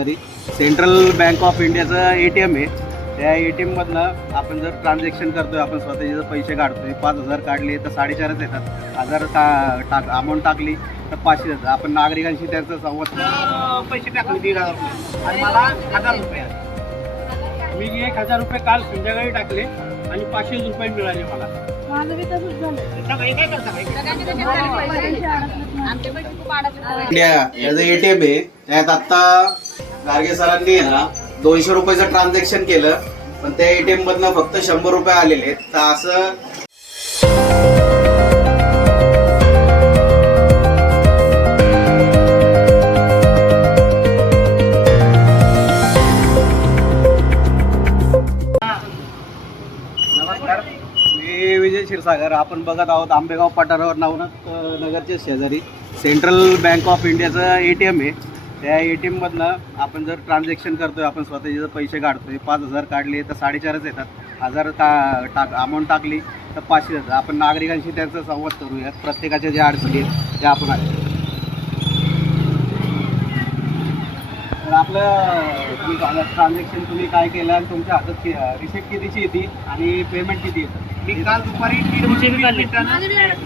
शेजारी central bank of इंडियाचं A T M आहे त्या ए टी एममधनं आपण जर ट्रान्झॅक्शन करतोय आपण स्वतःचे जर पैसे काढतोय पाच हजार काढले तर साडेचारच येतात. हजार टा टाक अमाऊंट टाकली तर पाचशे येतात. आपण नागरिकांशी त्यांचा संवाद पैसे टाकले दीड हजार रुपये. आणि मला हजार रुपये आले. मी एक हजार रुपये काल संध्याकाळी टाकले आणि पाचशे रुपये मिळाले मला. करता? इंडिया याचं ए टी एम आहे. त्यात आत्ता गार्गे सरांनी ना दोनशे रुपयाचं ट्रान्झॅक्शन केलं पण त्या ए टी एम मधनं फक्त शंभर रुपये आलेले आहेत. तर असं नमस्कार. मी विजय क्षीरसागर. आपण बघत आहोत आंबेगाव पठारावर नवनाथ नगरच्या शेजारी. सेंट्रल बँक ऑफ इंडियाचं ए टी एम आहे. त्या ए टी एममधनं आपण जर ट्रान्झॅक्शन करतोय आपण स्वतःचे जर पैसे काढतोय पाच हजार काढले तर साडेचारच येतात. हजार टा टाक अमाऊंट टाकली तर पाचशे येतात. आपण नागरिकांशी त्यांचा संवाद करूयात. प्रत्येकाच्या ज्या अडचणी आहेत त्या आपण तर आपलं ट्रान्झॅक्शन तुम्ही काय केलं आणि तुमच्या हातात रिसिप्ट कितीची येते आणि पेमेंट किती येतं? मी काल दुपारी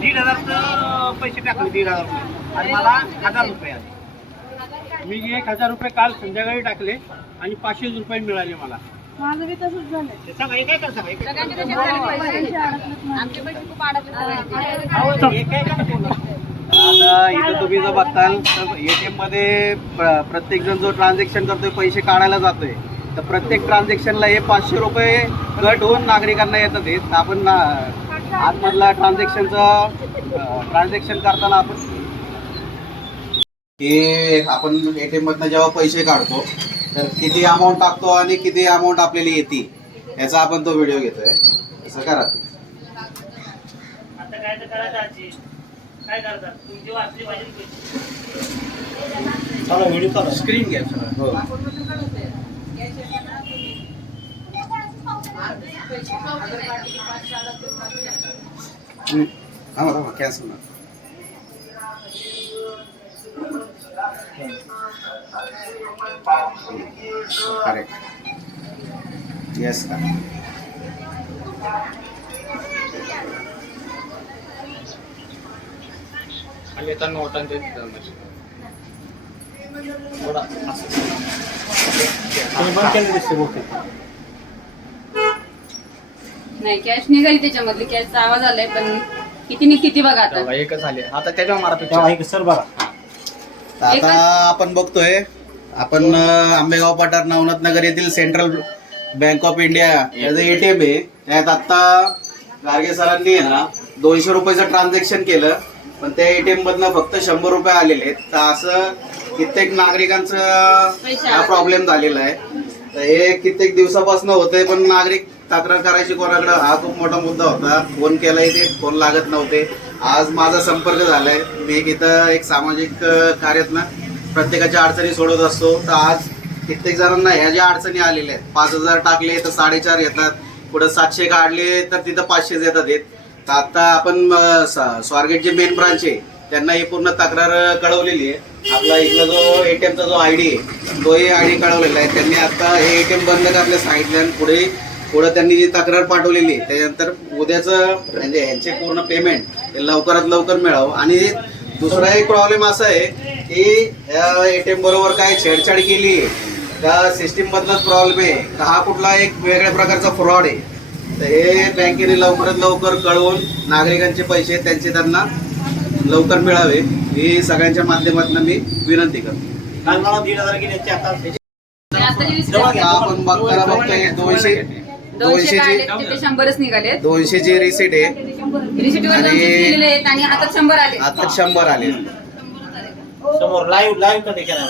दीड हजारचं पैसे टाकले दीड हजार रुपये. आणि मला हजार रुपये आले. मी एक हजार रुपये काल संध्याकाळी टाकले आणि पाचशे रुपये मिळाले मला. माझं बी तसंच झालं सगळे काय करता काय पैसे अडकलेत माझे. आमचे पैसे खूप अडकले अहो, हे काय करता? आता इथं तुम्ही जर बघताल तर एटीएममध्ये प्र- प्रत्येक जण जो ट्रान्झॅक्शन करतोय पैसे काढायला जातोय. तर प्रत्येक ट्रान्झॅक्शनला हे पाचशे रुपये कट होऊन नागरिकांना येतात हे. आपण ना- आतमधला ट्रान्झॅक्शनचं ट्रान्झॅक्शन करताना आपण की आपण एटीएम मधनं जेव्हा पैसे काढतो तर किती अमाऊंट टाकतो आणि किती अमाऊंट आपल्याला येते याचा आपण तो व्हिडिओ घेतोय. असं करा आता काय तर करायचं आजी काय करतात तुमची वाचली पाहिजे चला व्हिडिओ चालू स्क्रीन घ्या हो. थांबा थांबा. कॅन्सल ना करेक्ट. येस सर आणि येताना नोटांचे थोडा बंद केलं दिसते बहुतेक नाही कॅश निघाली त्याच्यामधली. कॅशचा आवाज आलाय पण किती नि किती बघा आता. एकच आले. आता त्याच्यावर मारा पिक्चर सर बघा. तर आता आपण बघतोय आपण आंबेगाव पठार नवनाथ नगर येथील सेंट्रल बँक ऑफ इंडिया याचं एटीएम आहे. त्यात आता गार्गे सरांनी ना दोनशे रुपयाचं ट्रान्झॅक्शन केलं पण त्या एटीएम मधनं फक्त शंभर रुपये आलेले आहेत. तर असं कित्येक नागरिकांचं हा. प्रॉब्लेम झालेला आहे. तर हे कित्येक दिवसापासून होतंय पण नागरिक तक्रार करायची कोणाकडे हा खूप मोठा मुद्दा होता. फोन केलाय ते फोन लागत नव्हते. आज माझा संपर्क झालाय. मी इथं एक सामाजिक कार्यातनं प्रत्येकाच्या अडचणी सोडवत असतो. तर आज कित्येक जणांना ह्या ज्या अडचणी आलेल्या आहेत पाच हजार टाकले तर साडेचार येतात. पुढे सातशे काढले तर तिथं पाचशेच येतात येत तर आता आपण स्वारगेट जे मेन ब्रांच आहे. त्यांना ही पूर्ण तक्रार कळवलेली आहे. आपला इथला जो एटीएमचा जो आय डी आहे तोही आय डी कळवलेला आहे. त्यांनी आता हे एटीएम बंद करण्यास सांगितले आणि पुढे पुढे त्यांनी जी तक्रार पाठवलेली त्याच्यानंतर उद्याचं म्हणजे यांचे पूर्ण पेमेंट हे लवकरात लवकर मिळावं. आणि दुसरा एक प्रॉब्लेम असा आहे की या एटीएम बरोबर काय छेडछाड केली का सिस्टीम मधलाच प्रॉब्लेम आहे का हा कुठला एक वेगळ्या प्रकारचा फ्रॉड आहे तर हे बँकेने लवकरात लवकर कळवून नागरिकांचे पैसे त्यांचे त्यांना लवकर मिळावे. ही सगळ्यांच्या माध्यमातून मी विनंती करतो. आपण बघताना बघतोय दोनशे दोनशे जी शंभरच निघाले. दोनशे जी रिसीट आहे रिसिटीवर आणि- दोनशे दिलेले आहेत आणि हातात शंभर आले. आता शंभर आले. समोर लाईव्ह लाईव्ह कधी केला